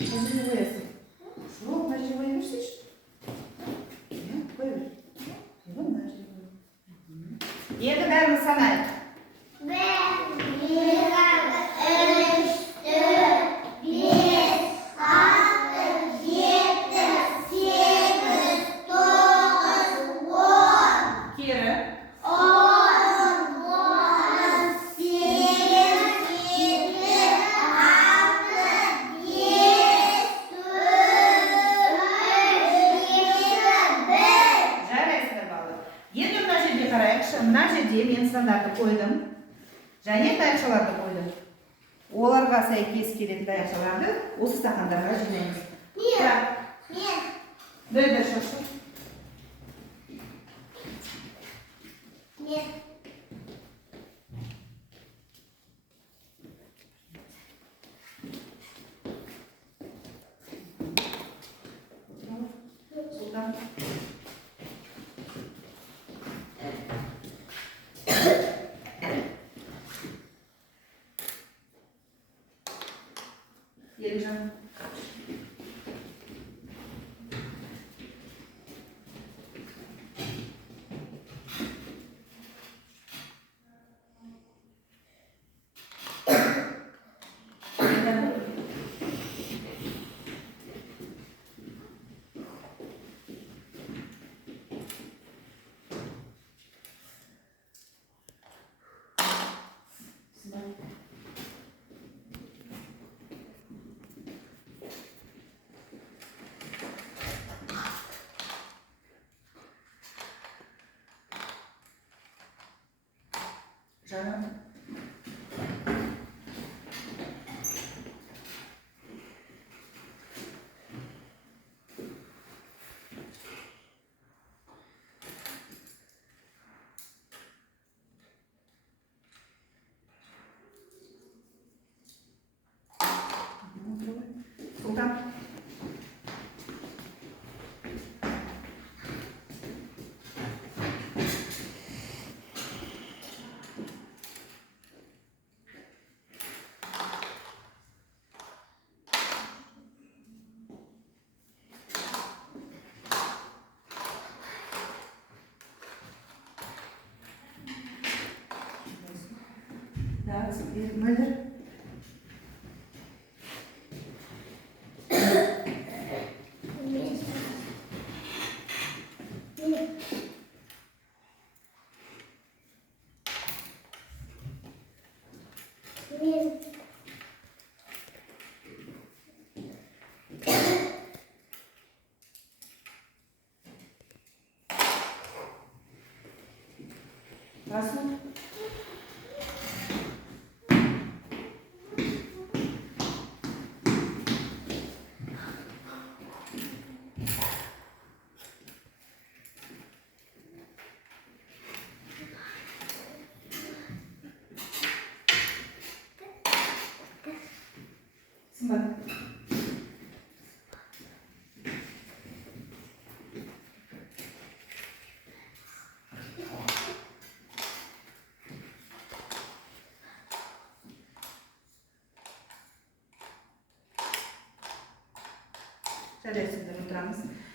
Necine koyasın? Şuraya necine koyabilirsin işte. Koyabilir. Şuradan necine koyabilir. Yedi der mi sana? Мына жерде мен сандарды қойдым. Және таяқшаларды қойдым. Оларға сәйкес келетін таяқшаларды осы стақандарға жинаймыз. Дай шашу. Елжан. Жаным. Султан. Да, Мөлдір. Расул. Сымбат. Жарайсыздар, отырамыз.